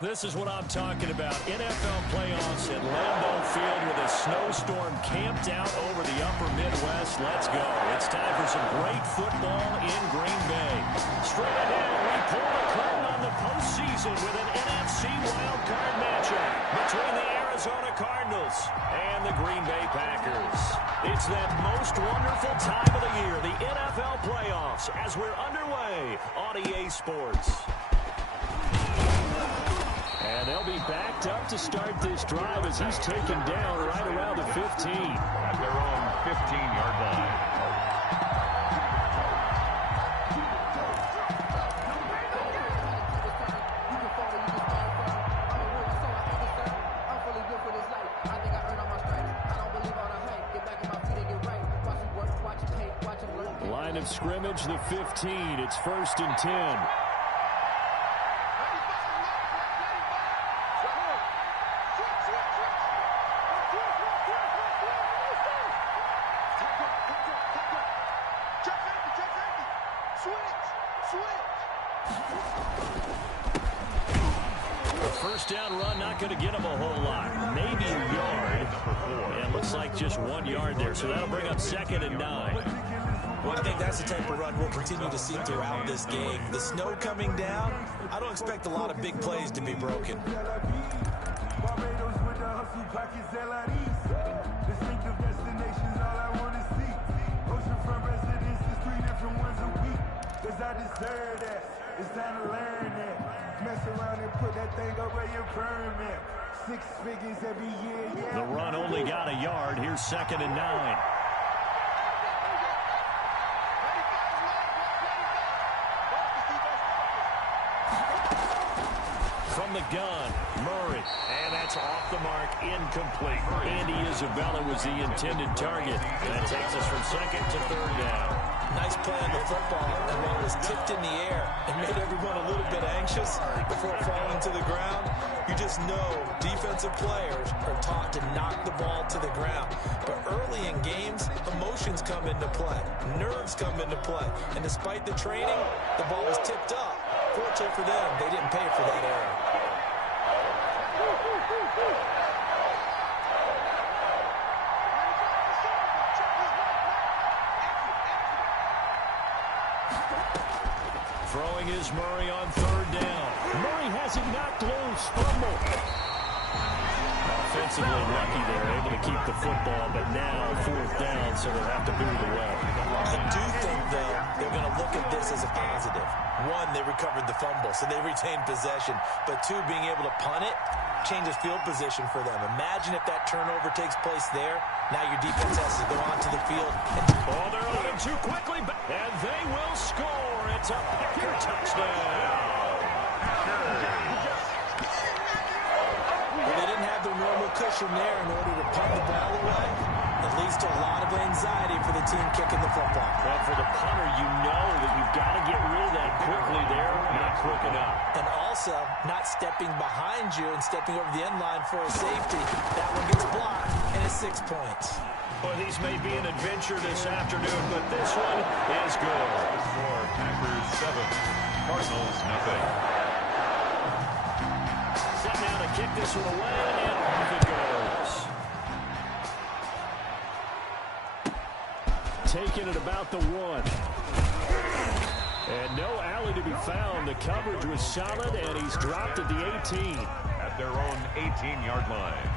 This is what I'm talking about. NFL playoffs at Lambeau Field with a snowstorm camped out over the upper Midwest. Let's go. It's time for some great football in Green Bay. Straight ahead, we pull the curtain on the postseason with an NFC wildcard matchup between the Arizona Cardinals and the Green Bay Packers. It's that most wonderful time of the year, the NFL playoffs, as we're underway on EA Sports. And they'll be backed up to start this drive as he's taken down right around the 15. At their own 15-yard line. Line of scrimmage, the 15. It's 1st and 10. Down run, not going to get him a whole lot. Maybe a yard. And looks like just 1 yard there. So that'll bring up 2nd and 9. Well, I think that's the type of run we'll continue to see throughout this game. The snow coming down, I don't expect a lot of big plays to be broken. It's time to learn that. Mess around and put that thing over your permit. 6 figures every year, yeah. The run only got a yard. Here's 2nd and 9. From the gun, Murray. And that's off the mark, incomplete. Andy Isabella was the intended target. That takes us from 2nd to 3rd down. Nice play on the football, and while it was tipped in the air and made everyone a little bit anxious before falling to the ground, you just know defensive players are taught to knock the ball to the ground. But early in games, emotions come into play, nerves come into play, and despite the training, the ball was tipped up. Fortunately for them, they didn't pay for that error. Throwing is Murray on 3rd down. Murray has it knocked loose. Fumble. Offensively lucky they're able to keep the football, but now 4th down, so they'll have to boot it away. I do think, though, they're going to look at this as a positive. 1, they recovered the fumble, so they retained possession. But 2, being able to punt it changes field position for them. Imagine if that turnover takes place there. Now your defense has to go onto the field. Oh, they're on him too quickly, and they will score. It's a Packer touchdown. Well, they didn't have their normal cushion there in order to punt the ball away. It leads to a lot of anxiety for the team kicking the football. And for the punter, you know that you've got to get rid of that quickly there, not quick enough. And also, not stepping behind you and stepping over the end line for a safety. That one gets blocked, and it's 6 points. Well, these may be an adventure this afternoon, but this one is good. For Packers 7, Cardinals nothing. Set now to kick this one away, and off it goes. Taking it about the 1. And no alley to be found. The coverage was solid, and he's dropped at the 18. At their own 18-yard line.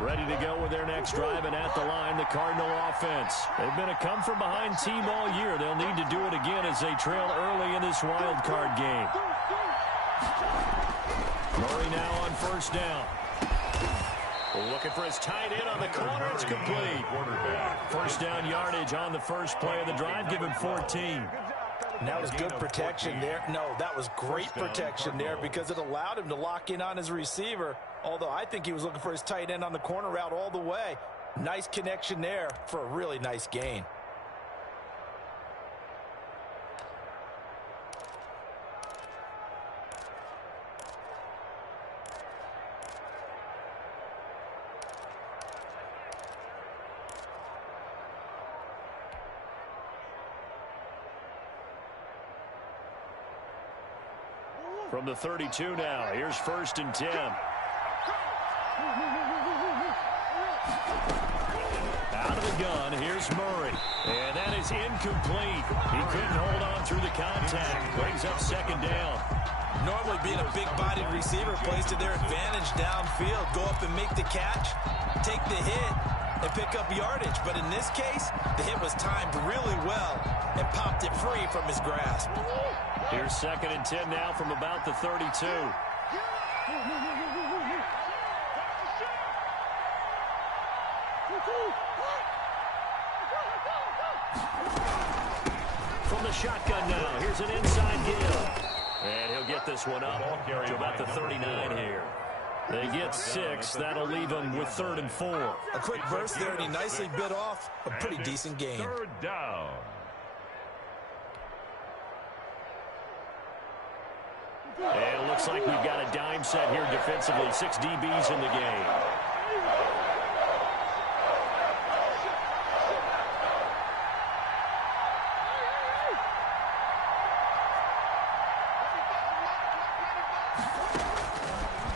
Ready to go with their next drive, and at the line, the Cardinal offense. They've been a come-from-behind team all year. They'll need to do it again as they trail early in this wild card game. Murray now on 1st down. Looking for his tight end on the corner. It's complete. 1st down yardage on the first play of the drive. Give him 14. And that was good protection there. No, that was great protection there because it allowed him to lock in on his receiver. Although I think he was looking for his tight end on the corner route all the way. Nice connection there for a really nice gain. From the 32 now, here's 1st and 10. Out of the gun, here's Murray. And that is incomplete. He couldn't hold on through the contact. Brings up 2nd down. Normally being a big-bodied receiver plays to their advantage downfield. Go up and make the catch, take the hit, and pick up yardage. But in this case, the hit was timed really well and popped it free from his grasp. Here's 2nd and 10 now from about the 32. From the shotgun now, here's an inside give. And he'll get this one up to about the 39 here. They get 6. That'll leave them with 3rd and 4. A quick burst there, and he nicely bit off a pretty decent gain. 3rd down. And it looks like we've got a dime set here defensively. 6 DBs in the game.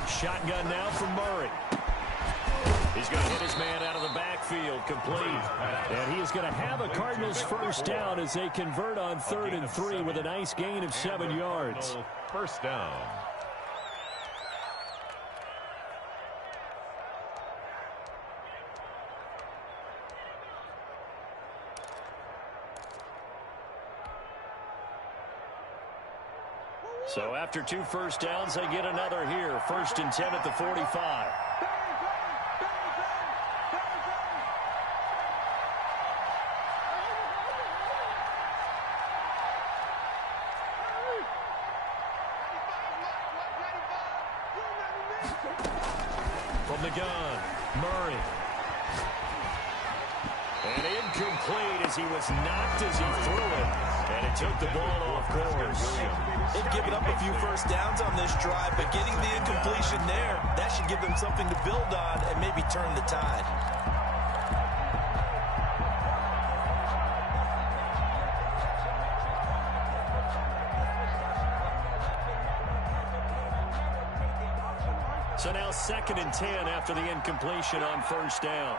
Shotgun now from Murray. He's going to hit his man out of the backfield, complete. And he is going to have a Cardinals 1st down as they convert on 3rd and 3 with a nice gain of 7 yards. 1st down. So after 2 1st downs, they get another here. 1st and 10 at the 45. From the gun, Murray. And incomplete as he was knocked as he threw it. And it took the ball off course. They've given up a few 1st downs on this drive, but getting the incompletion there, that should give them something to build on and maybe turn the tide. So now 2nd and 10 after the incompletion on 1st down.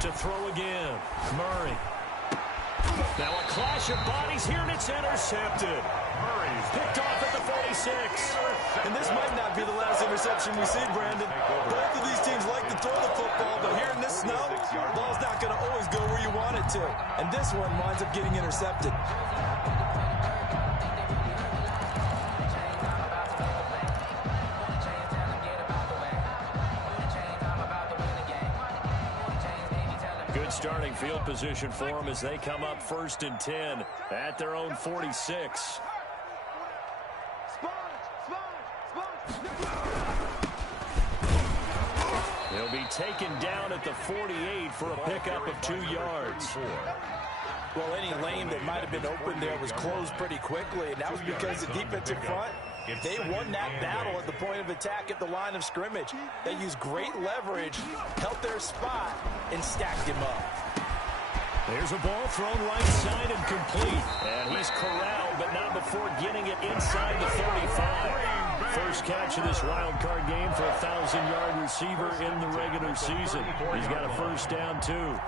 To throw again, Murray. Now a clash of bodies here, and it's intercepted. Murray's picked off at the 46. And this might not be the last interception we see, Brandon. Both of these teams like to throw the football, but here in this snow, the ball's not going to always go where you want it to. And this one winds up getting intercepted. Good starting field position for them as they come up 1st and 10 at their own 46. He'll be taken down at the 48 for a pickup of 2 yards. Well, any lane that might have been open there was closed pretty quickly, and that was because the defensive front, they won that battle at the point of attack at the line of scrimmage. They used great leverage, held their spot, and stacked him up. There's a ball thrown right side and complete. And he's corralled, but not before getting it inside the 35. First catch of this wild card game for a 1,000-yard receiver in the regular season. He's got a 1st down, too.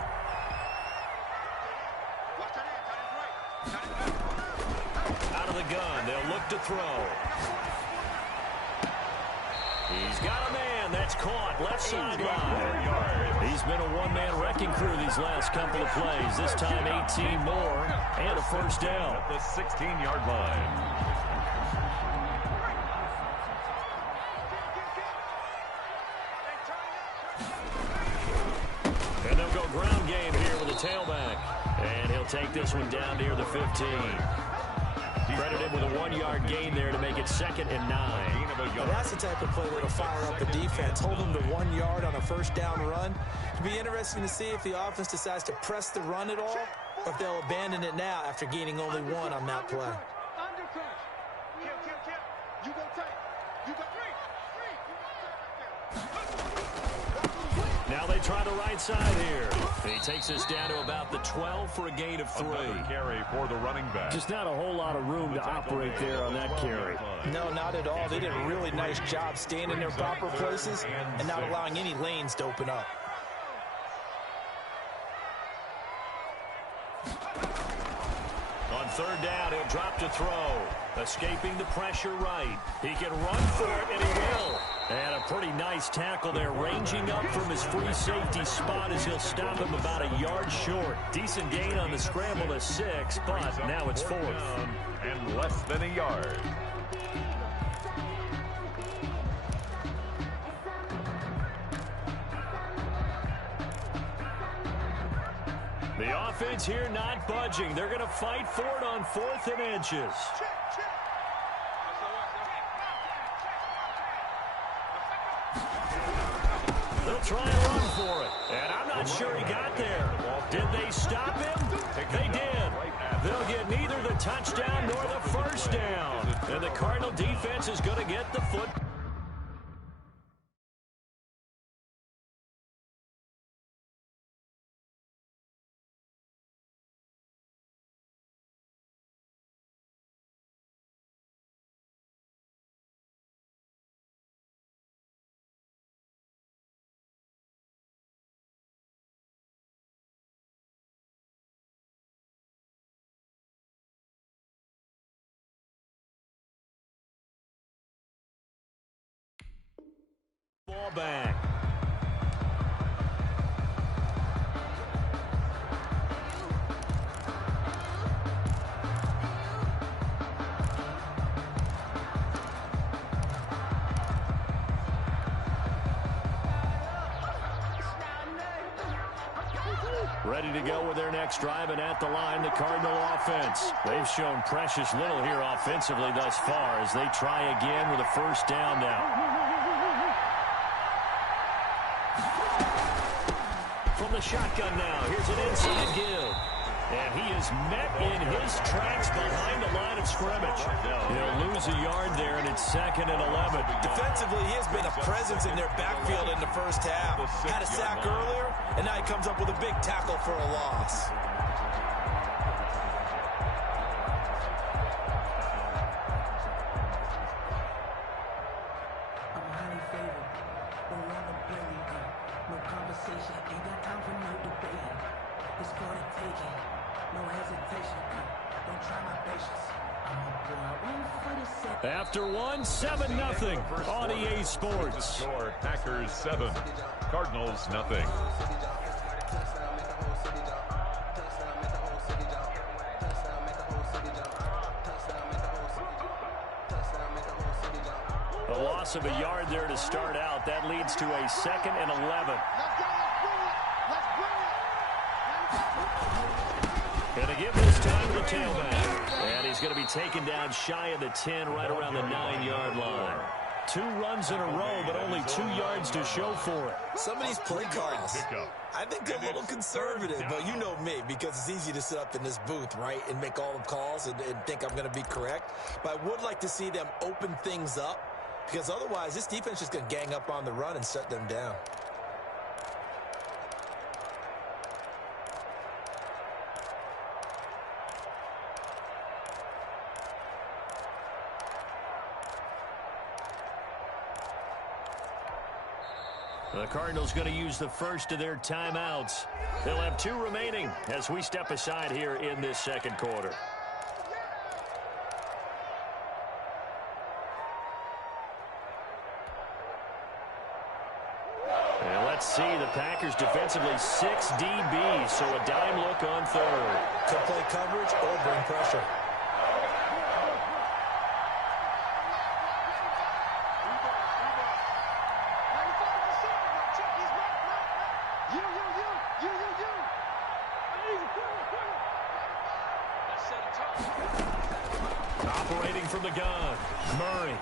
Out of the gun, they'll look to throw. He's got a man that's caught left sideline. He's been a one-man wrecking crew these last couple of plays. This time 18 more and a 1st down. At the 16-yard line. And they'll go ground game here with a tailback. And he'll take this one down near the 15. Credited with a 1-yard gain there to make it 2nd and 9. Now that's the type of play that'll fire up the defense. Hold them to 1 yard on a 1st down run. It'll be interesting to see if the offense decides to press the run at all, or if they'll abandon it now after gaining only 1 on that play. Now they try the right side here. He takes us down to about the 12 for a gain of 3. Another carry for the running back. Just not a whole lot of room to operate there on that carry. No, not at all. They did a really nice job staying in their proper places and not allowing any lanes to open up. On third down, he'll drop to throw. Escaping the pressure right. He can run for it, and he will. And a pretty nice tackle there, ranging up from his free safety spot as he'll stop him about a yard short. Decent gain on the scramble to 6, but now it's 4th. And less than a yard. The offense here not budging. They're going to fight for it on 4th and inches. They'll try and run for it. And I'm not sure he got there. Did they stop him? They did. They'll get neither the touchdown nor the first down. And the Cardinal defense is going to get the foot. Ball back. Ready to go with their next drive, and at the line, the Cardinal offense. They've shown precious little here offensively thus far as they try again with a first down now. From the shotgun now, here's an inside give. And he is met in his tracks behind the line of scrimmage. He'll lose a yard there, and it's 2nd and 11. Defensively, he has been a presence in their backfield in the first half. Had a sack earlier, and now he comes up with a big tackle for a loss. After 7-0 on EA Sports. Score, Packers 7, Cardinals nothing. A loss of a yard there to start out. That leads to a 2nd and 11. Going to give this time to the tailback. And he's going to be taken down shy of the 10, right around the 9-yard line. 2 runs in a row, but only 2 yards to show for it. Some of these play calls, I think they're a little conservative, but you know me, because it's easy to sit up in this booth, right, and make all the calls and think I'm going to be correct. But I would like to see them open things up, because otherwise this defense is going to gang up on the run and shut them down. The Cardinals going to use the first of their timeouts. They'll have 2 remaining as we step aside here in this second quarter. And let's see, the Packers defensively 6 DBs, so a dime look on third. Could play coverage or bring pressure. Operating from the gun, Murray.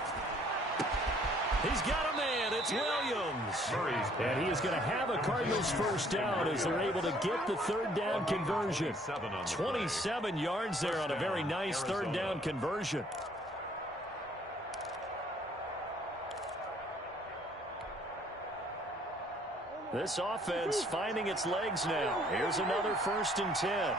He's got a man. It's Williams. And he is going to have a Cardinals first down as they're able to get the third down conversion. 27 yards there on a very nice third down conversion. This offense finding its legs now. Here's another 1st and 10.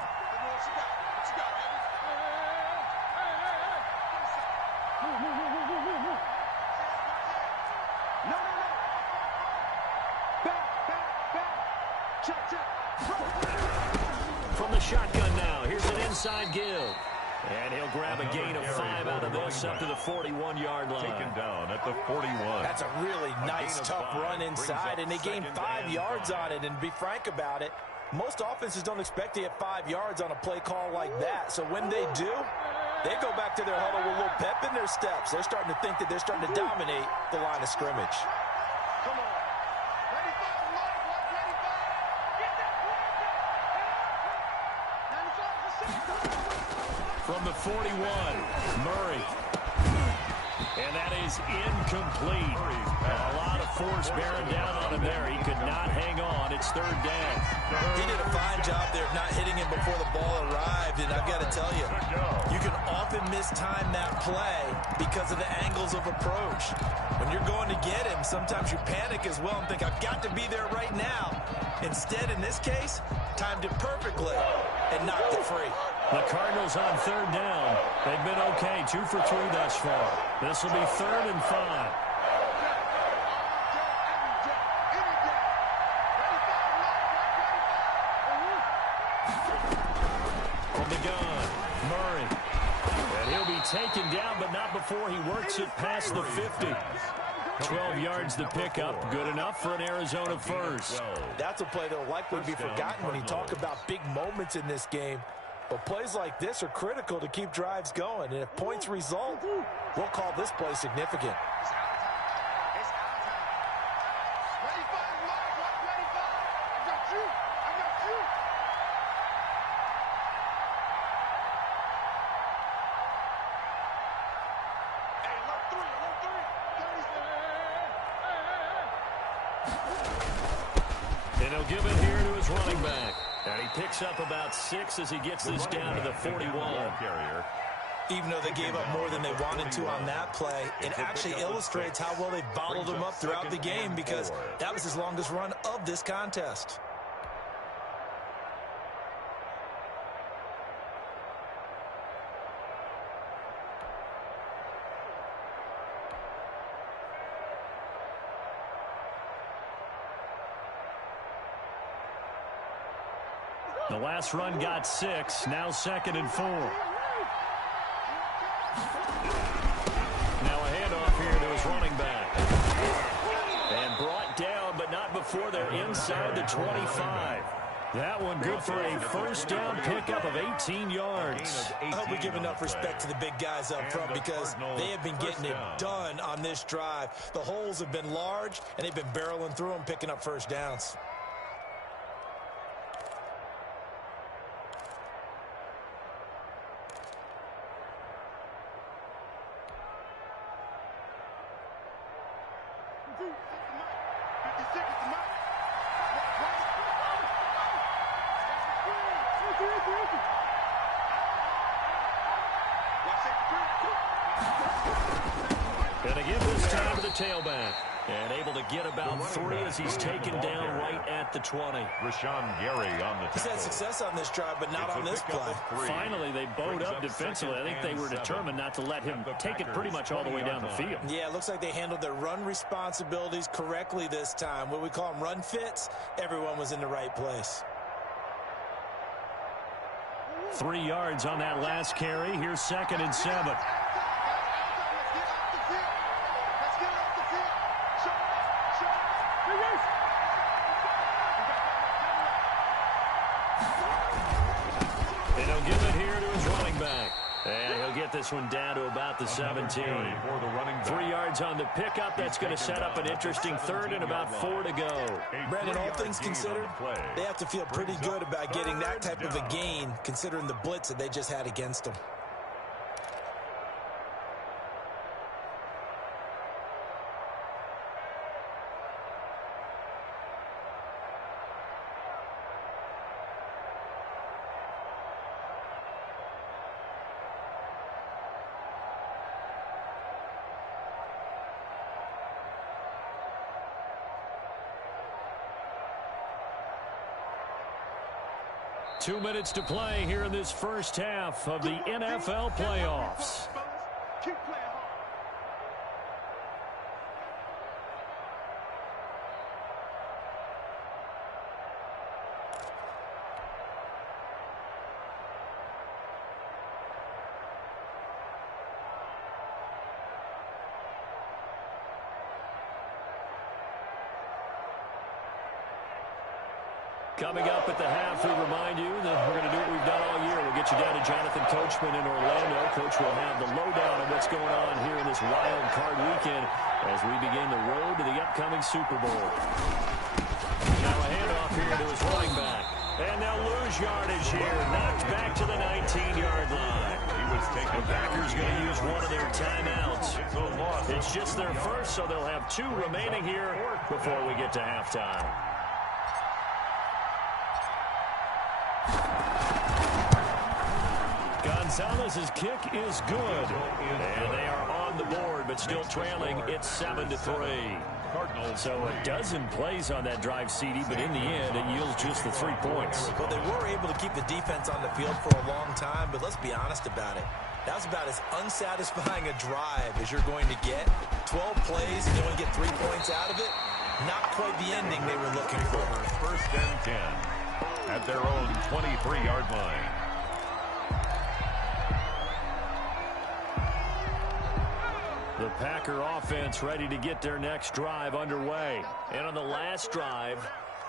From the shotgun now, here's an inside give. And he'll grab a gain of 5 out of this up to the 41-yard line. Taken down at the 41. That's a really nice, tough run inside, and they gained 5 yards on it. And to be frank about it, most offenses don't expect to get 5 yards on a play call like that. So when they do, they go back to their huddle with a little pep in their steps. They're starting to think that they're starting to dominate the line of scrimmage. Come on. Ready, fire, ready, fire. Get that From the 41, Murray. And that is incomplete. A lot of force bearing down on him there. He could not hang on. It's 3rd down. He did a fine job there of not hitting him before the ball arrived. And I've got to tell you, you can often mistime that play because of the angles of approach. When you're going to get him, sometimes you panic as well and think, I've got to be there right now. Instead, in this case, timed it perfectly and knocked it free. The Cardinals on 3rd down. They've been okay, 2 for 3 thus far. This will be 3rd and 5. From the gun, Murray. And he'll be taken down, but not before he works it past the 50. 12 yards to pick up. Good enough for an Arizona 1st. That's a play that will likely be forgotten when you talk about big moments in this game. But plays like this are critical to keep drives going. And if points result, we'll call this play significant. It's our time. Ready, fire, ready, fire. I got you. Hey, alert 3. And he'll give it here to his running back. And he picks up about 6 as he gets this down to the 41. Even though they gave up more than they wanted to on that play, it actually illustrates how well they bottled him up throughout the game because that was his longest run of this contest. The last run got 6, now 2nd and 4. Now a handoff here to his running back. And brought down, but not before they're inside the 25. That one good for a 1st down pickup of 18 yards. I hope we give enough respect to the big guys up front because they have been getting it done on this drive. The holes have been large, and they've been barreling through them, picking up 1st downs. And again this time to the tailback. And able to get about 3 as he's taken down right at the 20. Rashawn Gary on the tackle. He's had success on this drive, but not on this play. Finally, they bowed up defensively. I think they were determined not to let him take it pretty much all the way down the field. Yeah, it looks like they handled their run responsibilities correctly this time. What we call them run fits, everyone was in the right place. 3 yards on that last carry. Here's 2nd and 7. And he'll give it here to his running back. And he'll get this one down to about the 17. 3 yards on the pickup. That's going to set up an interesting 3rd and about 4 to go. Brandon, all things considered, they have to feel pretty good about getting that type of a gain considering the blitz that they just had against them. 2 minutes to play here in this first half of the NFL playoffs. Keep playing hard. Coming up at the half, we remind you that we're going to do what we've done all year. We'll get you down to Jonathan Coachman in Orlando. Coach will have the lowdown on what's going on here in this wild card weekend as we begin the road to the upcoming Super Bowl. Now a handoff here to his running back. And they'll lose yardage here. Knocked back to the 19-yard line. The Packers going to use one of their timeouts. It's just their first, so they'll have 2 remaining here before we get to halftime. Gonzalez's kick is good. And they are on the board, but still trailing. It's 7-3. So a dozen plays on that drive, CD, but in the end, it yields just the 3 points. Well, they were able to keep the defense on the field for a long time, but let's be honest about it. That was about as unsatisfying a drive as you're going to get. 12 plays, and you only get 3 points out of it. Not quite the ending they were looking for. First and 10 at their own 23-yard line. The Packer offense ready to get their next drive underway. And on the last drive,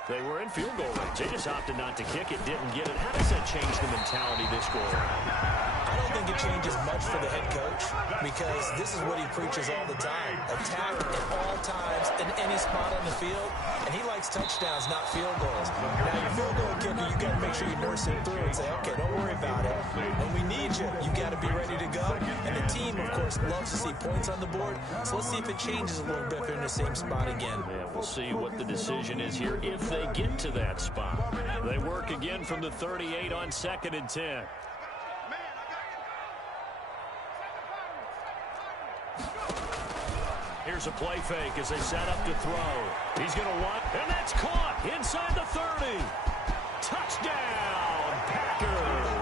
they were in field goal range. They just opted not to kick it, didn't get it. How does that change the mentality this go around? I don't think it changes much for the head coach because this is what he preaches all the time. Attack at all times in any spot on the field, and he likes touchdowns, not field goals. Now, your field goal kicker, you got to make sure you nurse him through and say, okay, don't worry about it. When we need you, you got to be ready to go. And the team, of course, loves to see points on the board, so let's see if it changes a little bit if they're in the same spot again. Yeah, we'll see what the decision is here if they get to that spot. They work again from the 38 on 2nd and 10. Here's a play fake as they set up to throw. He's going to run, and that's caught inside the 30. Touchdown, Packers.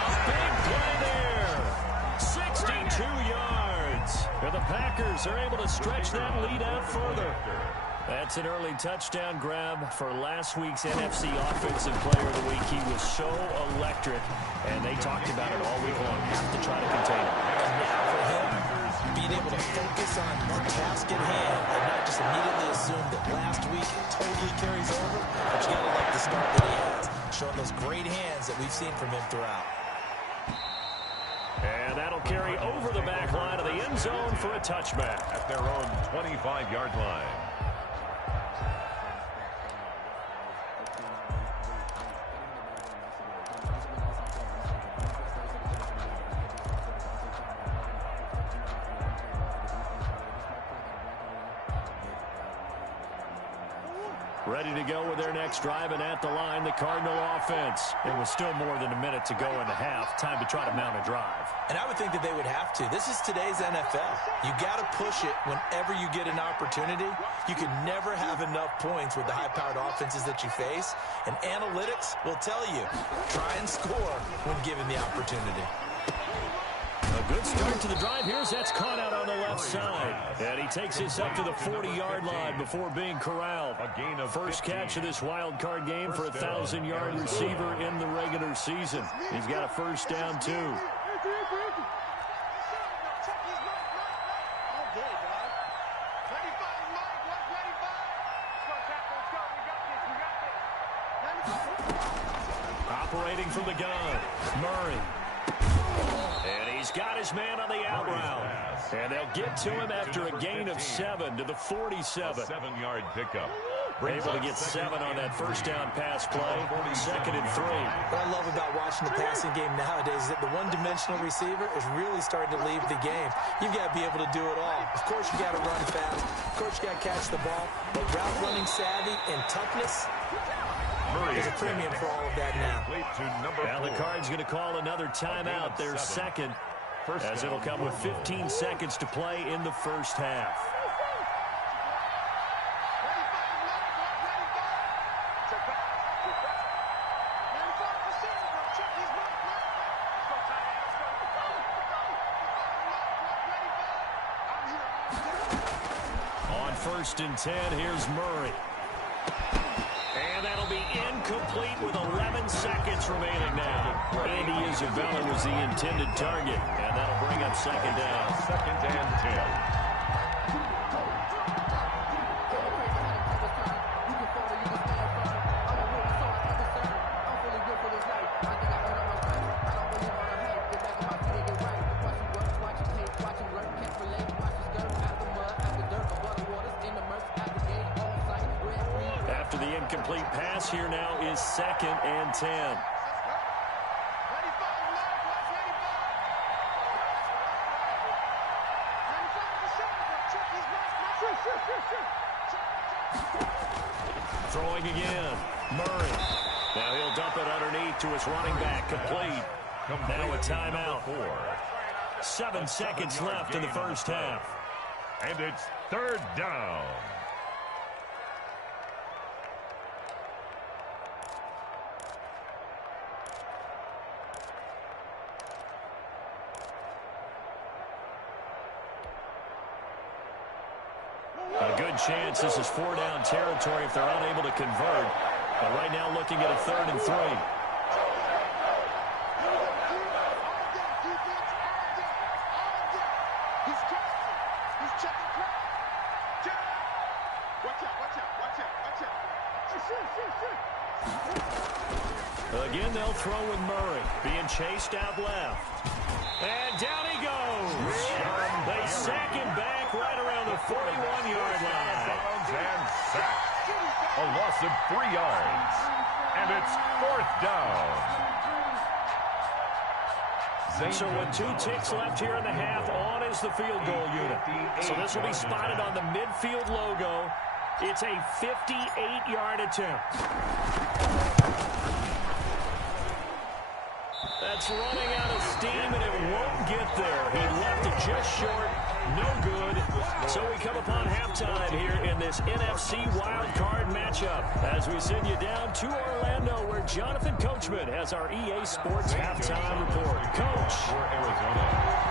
A big play there. 62 yards. And the Packers are able to stretch that lead out further. That's an early touchdown grab for last week's NFC Offensive Player of the Week. He was so electric, and they talked about it all week long. Have to try to contain him. And now for him, being able to focus on the task at hand and not just immediately assume that last week it totally carries over, but you got to like the start that he has, showing those great hands that we've seen from him throughout. And that'll carry over the back line of the end zone for a touchback. At their own 25-yard line. Ready to go with their next drive, and at the line, the Cardinal offense. It was still more than a minute to go in the half. Time to try to mount a drive. And I would think that they would have to. This is today's NFL. You got to push it whenever you get an opportunity. You can never have enough points with the high-powered offenses that you face. And analytics will tell you, try and score when given the opportunity. A good start to the drive here as that's caught out on the left side. And he takes this up to the 40-yard line before being corralled. A gain of First 15. catch of this wild card game for a 1,000-yard receiver in the regular season. He's got a first down, too. Operating from the gun, Murray. And he's got his man on the out route. And they'll get to him after a gain of 7 to the 47. A 7-yard pickup. Able to get 7 on that first down pass play. 2nd and 3. What I love about watching the passing game nowadays is that the one-dimensional receiver is really starting to leave the game. You've got to be able to do it all. Of course, you got to run fast. Of course, you got to catch the ball. But route running savvy and toughness, there's a premium for all of that now. Now the Cards going to call another timeout, their second, as it'll come with 15 seconds to play in the first half. 1st and 10. Here's Murray. And that'll be incomplete with 11 seconds remaining now. Andy Isabella was the intended target, and that'll bring up 2nd down. 2nd and 10. Incomplete pass here now is 2nd and 10. Throwing again. Murray. Now he'll dump it underneath to his running back. Complete. Now a timeout. 7 seconds left in the first half. And it's 3rd down. A good chance this is 4-down territory if they're unable to convert. But right now looking at a 3rd and 3. Again, they'll throw with Murray. Being chased out left. And down he goes. They sack him back right around the 41-yard line. And sacked. A loss of 3 yards. And it's 4th down. So with 2 ticks left here in the half, on is the field goal unit. So this will be spotted on the midfield logo. It's a 58-yard attempt. That's running out of steam, and it won't get there. He left it just short. No good. So we come upon halftime here in this NFC wildcard matchup as we send you down to Orlando where Jonathan Coachman has our EA Sports halftime report. Coach. For Arizona.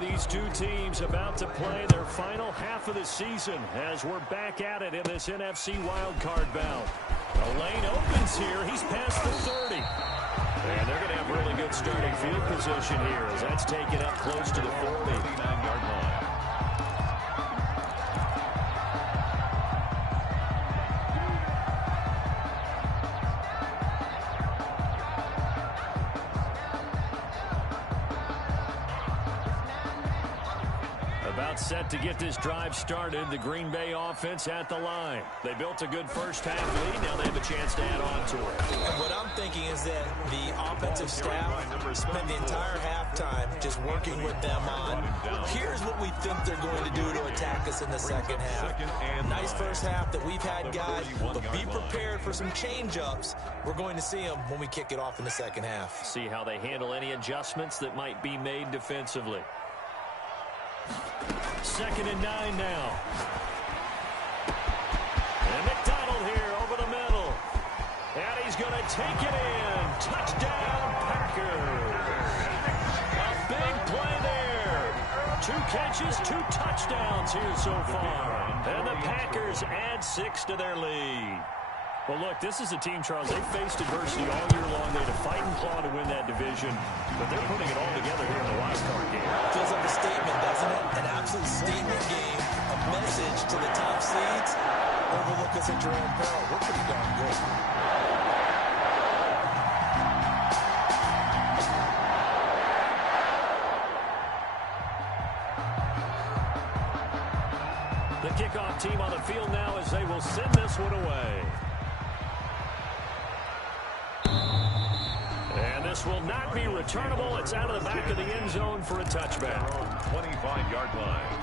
These 2 teams about to play their final half of the season as we're back at it in this NFC wildcard bout. The lane opens here. He's past the 30. And they're going to have really good starting field position here as that's taken up close to the 49-yard line. Set to get this drive started. The Green Bay offense at the line. They built a good first half lead. Now they have a chance to add on to it. And what I'm thinking is that the offensive staff spent the entire halftime just working with them on here's what we think they're going to do to attack us in the second half. Nice first half that we've had, guys, but be prepared for some change-ups. We're going to see them when we kick it off in the second half. See how they handle any adjustments that might be made defensively. 2nd and 9 now. And McDonald here over the middle. And he's going to take it in. Touchdown, Packers. A big play there. 2 catches, 2 touchdowns here so far. And the Packers add 6 to their lead. Well, look, this is a team, Charles, they faced adversity all year long. They had to fight and claw to win that division, but they're putting it all together here in the wild card game. Feels like a statement, doesn't it? An absolute statement game, a message to the top seeds. Overlook us at your own peril. We're pretty darn good. The kickoff team on the field now as they will send this one away. And this will not be returnable. It's out of the back of the end zone for a touchback. 25-yard line.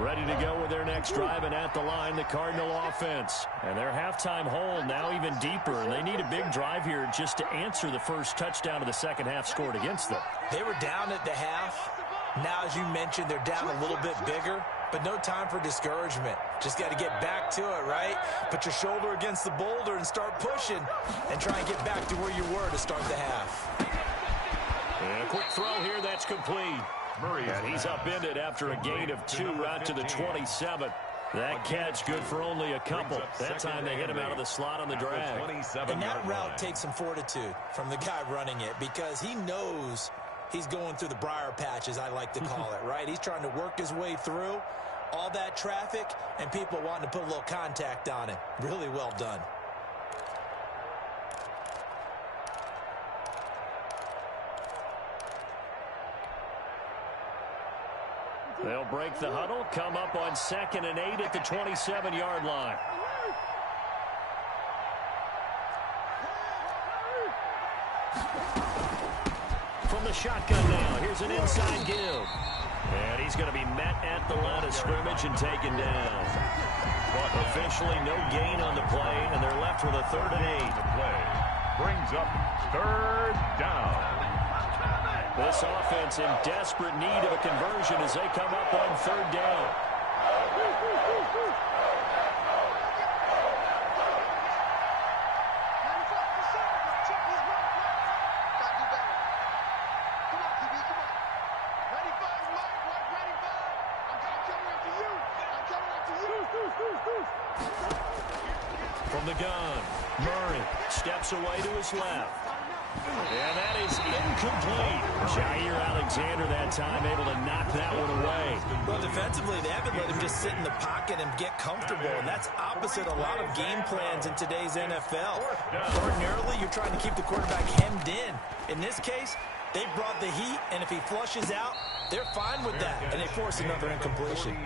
Ready to go with their next drive, and at the line, the Cardinal offense. And their halftime hole now even deeper, and they need a big drive here just to answer the first touchdown of the second half scored against them. They were down at the half. Now, as you mentioned, they're down a little bit bigger, but no time for discouragement. Just got to get back to it, right? Put your shoulder against the boulder and start pushing and try and get back to where you were to start the half. And a quick throw here, that's complete. And he's upended after a gain of 2 out to the 27. That catch good for only a couple. That time they hit him out of the slot on the drag. And that route takes some fortitude from the guy running it because he knows he's going through the briar patch, as I like to call it, right? He's trying to work his way through all that traffic and people wanting to put a little contact on him. Really well done. They'll break the huddle, come up on 2nd and 8 at the 27-yard line. From the shotgun now, here's an inside give. And he's going to be met at the line of scrimmage and taken down. But officially no gain on the play, and they're left with a 3rd and 8. The play brings up 3rd down. This offense in desperate need of a conversion as they come up on 3rd down. From the gun, Murray steps away to his left. And that is incomplete. Jair Alexander that time able to knock that one away. Well, defensively, they haven't let him just sit in the pocket and get comfortable, and that's opposite a lot of game plans in today's NFL. Ordinarily, you're trying to keep the quarterback hemmed in. In this case, they brought the heat, and if he flushes out, they're fine with that, and they force another incompletion.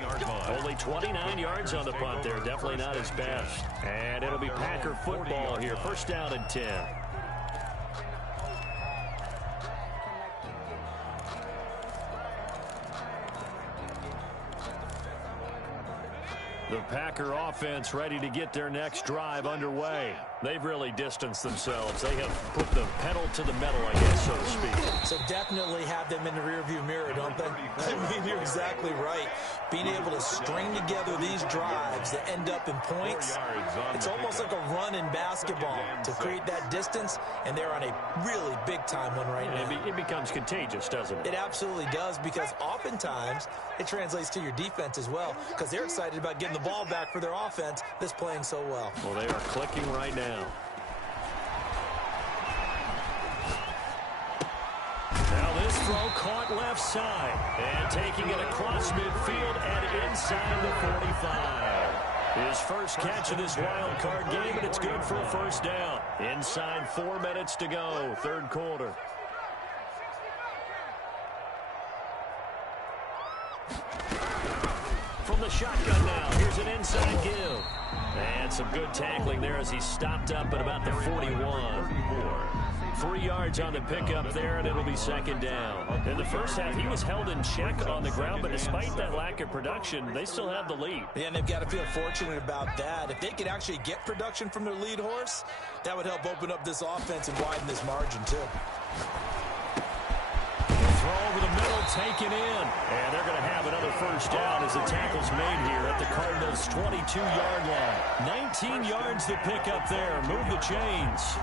Only 29 yards on the punt there. Definitely not his best. And it'll be Packer football here. 1st down and 10. The Packer offense ready to get their next drive underway. They've really distanced themselves. They have put the pedal to the metal, I guess, so to speak. So definitely have them in the rearview mirror, don't they? I mean, you're exactly right. Being able to string together these drives that end up in points, it's almost like a run in basketball to create that distance, and they're on a really big-time one right now. It becomes contagious, doesn't it? It absolutely does, because oftentimes it translates to your defense as well, because they're excited about getting the ball back for their offense that's playing so well. Well, they are clicking right now. Now this throw caught left side and taking it across midfield and inside the 45. His first catch of this wild card game, and it's good for a 1st down. Inside 4 minutes to go, 3rd quarter. From the shotgun now, here's an inside give. And some good tackling there as he stopped up at about the 41. 3 yards on the pickup there, and it'll be 2nd down. In the first half, he was held in check on the ground, but despite that lack of production, they still have the lead. Yeah, and they've got to feel fortunate about that. If they could actually get production from their lead horse, that would help open up this offense and widen this margin, too. Throw over the middle, taken in. And they're going to have another 1st down as the tackle's made here at the Cardinals' 22-yard line. 19 yards to pick up there. Move the chains.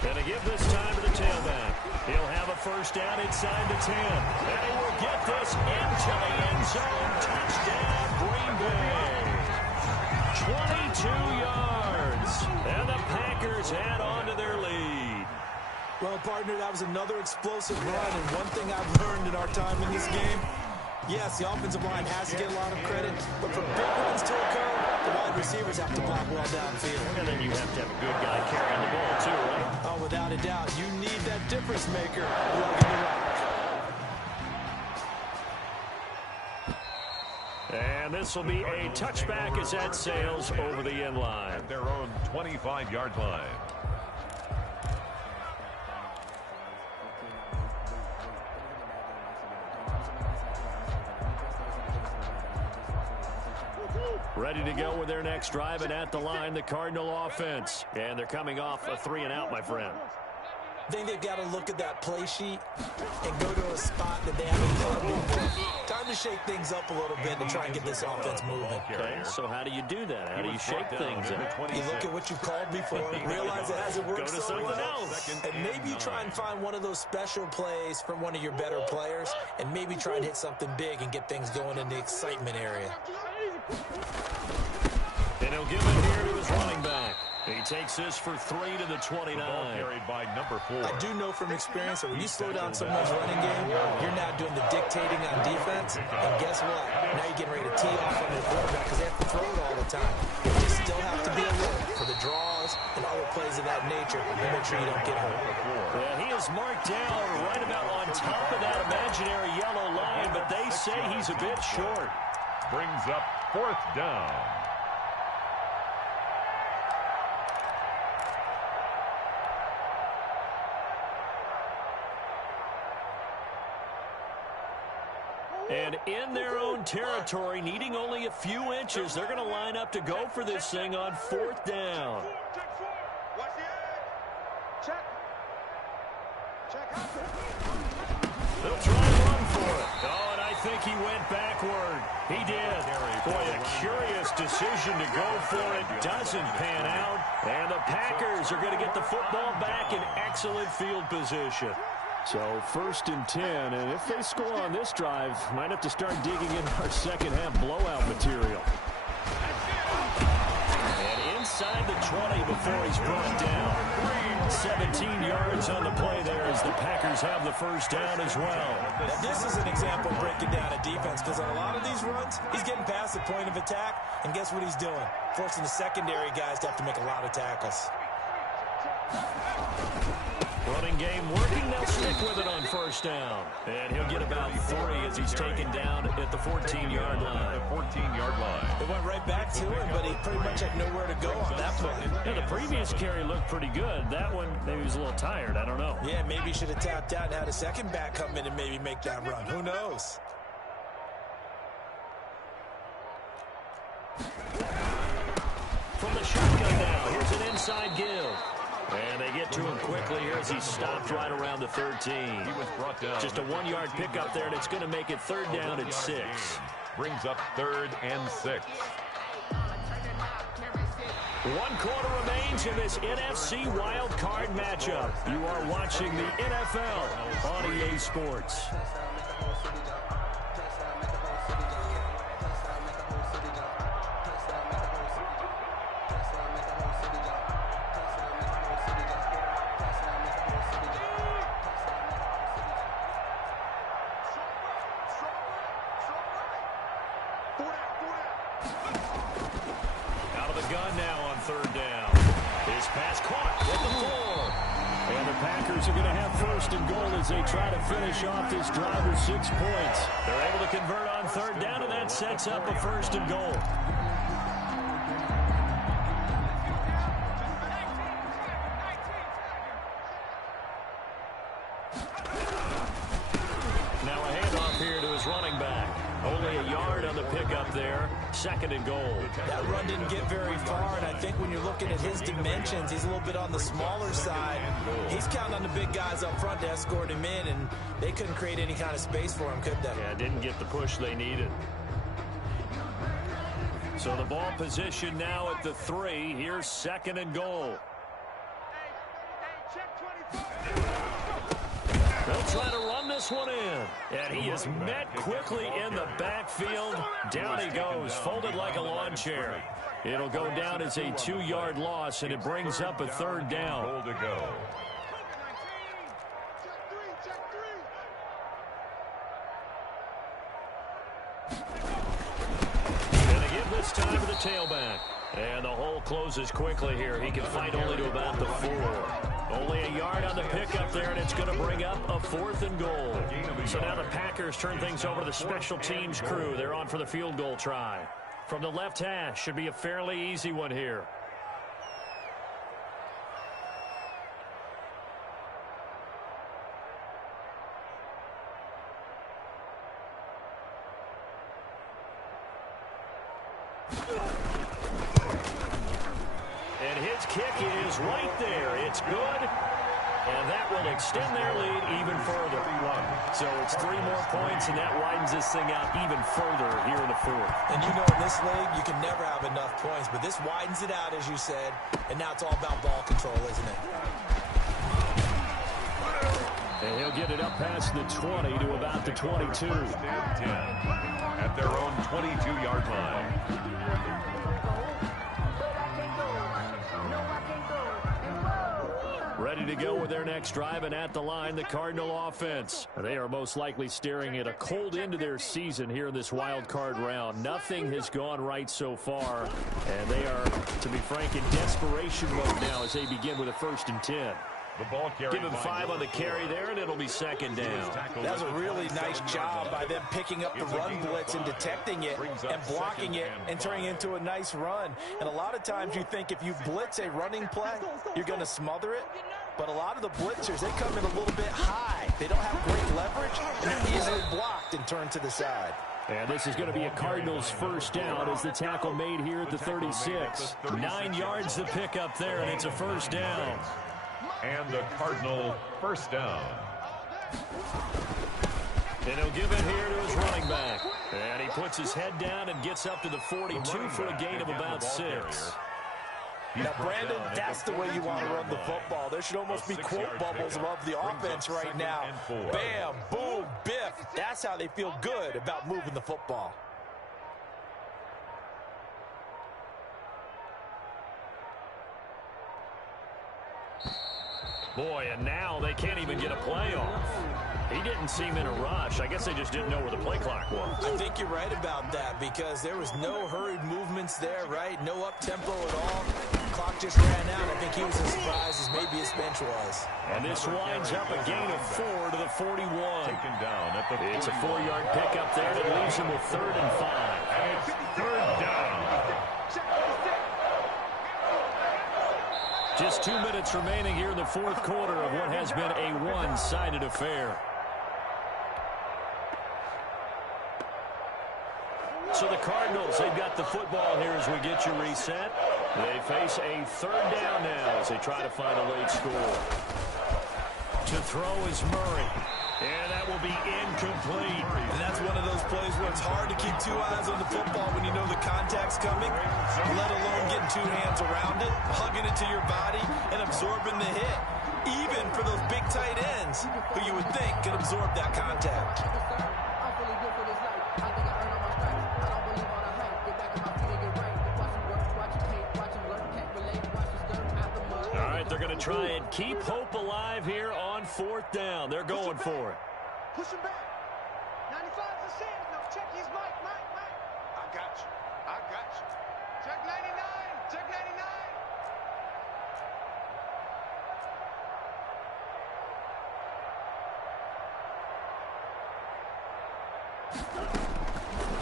Gonna give this time to the tailback. He'll have a 1st down inside the 10. And he will get this into the end zone. Touchdown, Green Bay. 22 yards. And the Packers add on to their lead. Well, partner, that was another explosive run, and one thing I've learned in our time in this game, yes, the offensive line has to get a lot of credit, but for big runs to occur, the wide receivers have to block well downfield. And then you have to have a good guy carrying the ball, too, right? Oh, without a doubt. You need that difference maker lugging the rock. And this will be a touchback as that sails over the end line. At their own 25-yard line. Ready to go with their next drive, and at the line, the Cardinal offense. And they're coming off a 3-and-out, my friend. I think they've got to look at that play sheet and go to a spot that they haven't covered before. Time to shake things up a little bit and try and get this offense moving. Okay, so how do you do that? How do you shake things up? You look at what you've called before, realize it hasn't worked Go to so something well, else. and maybe you try and find one of those special plays from one of your better players, and maybe try and hit something big and get things going in the excitement area. And he'll give it here to his running back. He takes this for 3 to the 29. Carried by number 4. I do know from experience that when you slow down someone's running game, you're now doing the dictating on defense. And guess what? Now you're getting ready to tee off on your quarterback because they have to throw it all the time. You just still have to be alert for the draws and other plays of that nature and make sure you don't get hurt. Yeah, he is marked down right about on top of that imaginary yellow line, but they say he's a bit short. Brings up 4th down. And in their own territory, needing only a few inches, they're going to line up to go for this thing on 4th down. Watch the edge. Check. Check. They'll try and run for it. Oh, and I think he went backward. He did. Boy, a curious decision to go for it. Doesn't pan out. And the Packers are going to get the football back in excellent field position. So 1st and 10, and if they score on this drive, might have to start digging in our second half blowout material. And inside the 20 before he's brought down. 17 yards on the play there as the Packers have the first down as well. Now, this is an example of breaking down a defense because on a lot of these runs, he's getting past the point of attack, and guess what he's doing? Forcing the secondary guys to have to make a lot of tackles. Running game working. They'll stick with it on 1st down. And he'll get about 3 as he's taken down at the 14-yard line. 14-yard line. It went right back to him, but he pretty much had nowhere to go on that play. Yeah, the previous carry looked pretty good. That one, maybe he was a little tired. I don't know. Yeah, maybe he should have tapped out and had a second back come in and maybe make that run. Who knows? From the shotgun now, here's an inside give. And they get to him quickly here as he stopped right around the 13. He was brought down. Just a 1-yard pickup there, and it's going to make it 3rd down at 6. Brings up 3rd and 6. 1 quarter remains in this NFC Wild Card matchup. You are watching the NFL on EA Sports. Out of the gun now on 3rd down. His pass caught at the 4. And the Packers are going to have 1st and goal as they try to finish off this drive with 6 points. They're able to convert on 3rd down, and that sets up a 1st and goal. Now a handoff here to his running back. Only a yard on the pickup there. 2nd and goal. That run didn't get very far, and I think when you're looking at his dimensions, he's a little bit on the smaller side. He's counting on the big guys up front to escort him in, and they couldn't create any kind of space for him, could they? Yeah, didn't get the push they needed. So the ball position now at the 3. Here's 2nd and goal. They'll try to run this one in. And he is met quickly in the backfield. Down he goes, folded like a lawn chair. It'll go down as a 2-yard loss, and it brings up a 3rd down. Goal to go. And they give this time to the tailback. And the hole closes quickly here. He can fight only to about the 4. Only a yard on the pickup there, and it's going to bring up a 4th and goal. So now the Packers turn things over to the special teams crew. They're on for the field goal try. From the left hash, should be a fairly easy one here. And his kick is right there. It's good. And that will extend their lead even further. So it's 3 more points, and that widens this thing out even further here in the fourth. And you know, in this league, you can never have enough points, but this widens it out, as you said, and now it's all about ball control, isn't it? And he'll get it up past the 20 to about the 22. 10 at their own 22-yard line. Ready to go with their next drive, and at the line, the Cardinal offense. They are most likely staring at a cold end to their season here in this wild card round. Nothing has gone right so far, and they are, to be frank, in desperation mode now as they begin with a 1st and 10. The ball carried. Give him 5 on the carry there, and it'll be 2nd down. That's a really nice job by them picking up the run blitz and detecting it and blocking it and turning it into a nice run. And a lot of times you think if you blitz a running play, you're going to smother it. But a lot of the blitzers, they come in a little bit high. They don't have great leverage, and they're easily blocked and turned to the side. And this is going to be a Cardinals 1st down as the tackle made here at the 36. 9 yards to pick up there, and it's a 1st down. And the Cardinal 1st down. And he'll give it here to his running back. And he puts his head down and gets up to the 42 for a gain of about 6. Now, Brandon, that's the way you want to run the football. There should almost be quote bubbles above the offense right now. Bam, boom, biff. That's how they feel good about moving the football. Boy, and now they can't even get a play off. He didn't seem in a rush. I guess they just didn't know where the play clock was. I think you're right about that because there was no hurried movements there, right? No up-tempo at all. Clock just ran out. I think he was as surprised as maybe his bench was. And this winds up a gain of 4 to the 41. Taken down at the 41. It's a 4-yard pickup there that leaves him with 3rd and 5. And it's 3rd down. Just 2 minutes remaining here in the 4th quarter of what has been a one-sided affair. So the Cardinals, they've got the football here as we get you reset. They face a 3rd down now as they try to find a late score. To throw is Murray. And that will be incomplete. And that's one of those plays where it's hard to keep 2 eyes on the football when you know the contact's coming, let alone getting 2 hands around it, hugging it to your body, and absorbing the hit. Even for those big tight ends who you would think could absorb that contact. All right, they're going to try and keep hope alive here on 4th down. They're going for it. Push him back. 95's the same. No, check his Mike. I got you. Check 99. Check 99.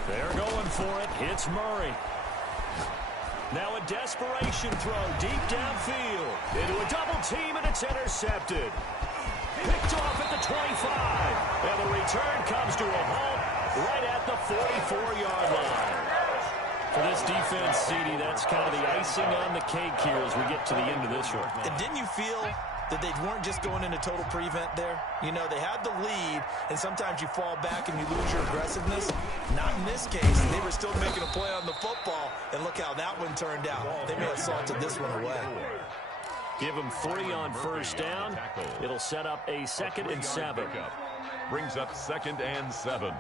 They're going for it. It's Murray. Now a desperation throw deep downfield. Into a double team, and it's intercepted. Picked off at the 25. And the return comes to a halt right at the 44-yard line. For this defense, CD, that's kind of the icing on the cake here as we get to the end of this one. And didn't you feel that they weren't just going into total prevent there? You know, they had the lead, and sometimes you fall back and you lose your aggressiveness. Not in this case. They were still making a play on the football, and look how that one turned out. They may have salted this one away. Give them 3 on 1st down. It'll set up a 2nd and 7. Brings up 2nd and 7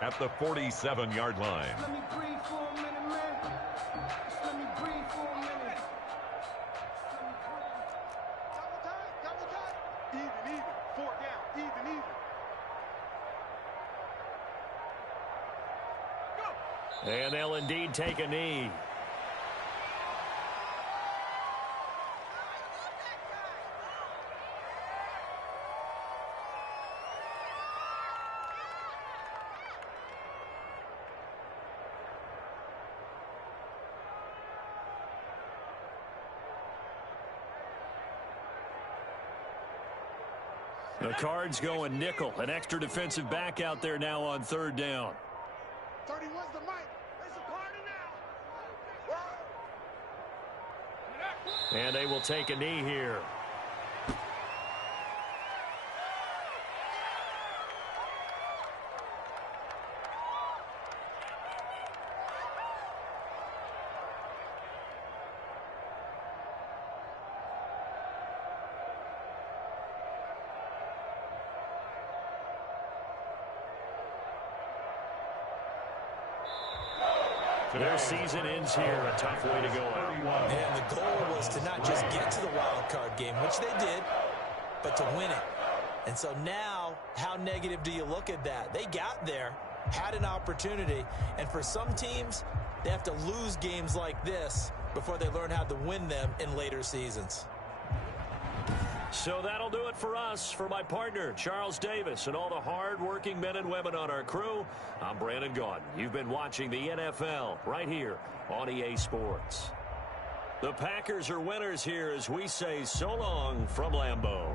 at the 47-yard line. Let me breathe for a minute, man. Just let me breathe for a minute. Double time. Even. 4 down. Even. Go. And they'll indeed take a knee. The Cards going nickel. An extra defensive back out there now on 3rd down. 31's the mic. It's a party now. And they will take a knee here. Their season ends here. A tough way to go out. And the goal was to not just get to the wild card game, which they did, but to win it. And so now, how negative do you look at that? They got there, had an opportunity, and for some teams, they have to lose games like this before they learn how to win them in later seasons. So that'll do it for us. For my partner, Charles Davis, and all the hard-working men and women on our crew, I'm Brandon Gaudin. You've been watching the NFL right here on EA Sports. The Packers are winners here as we say so long from Lambeau.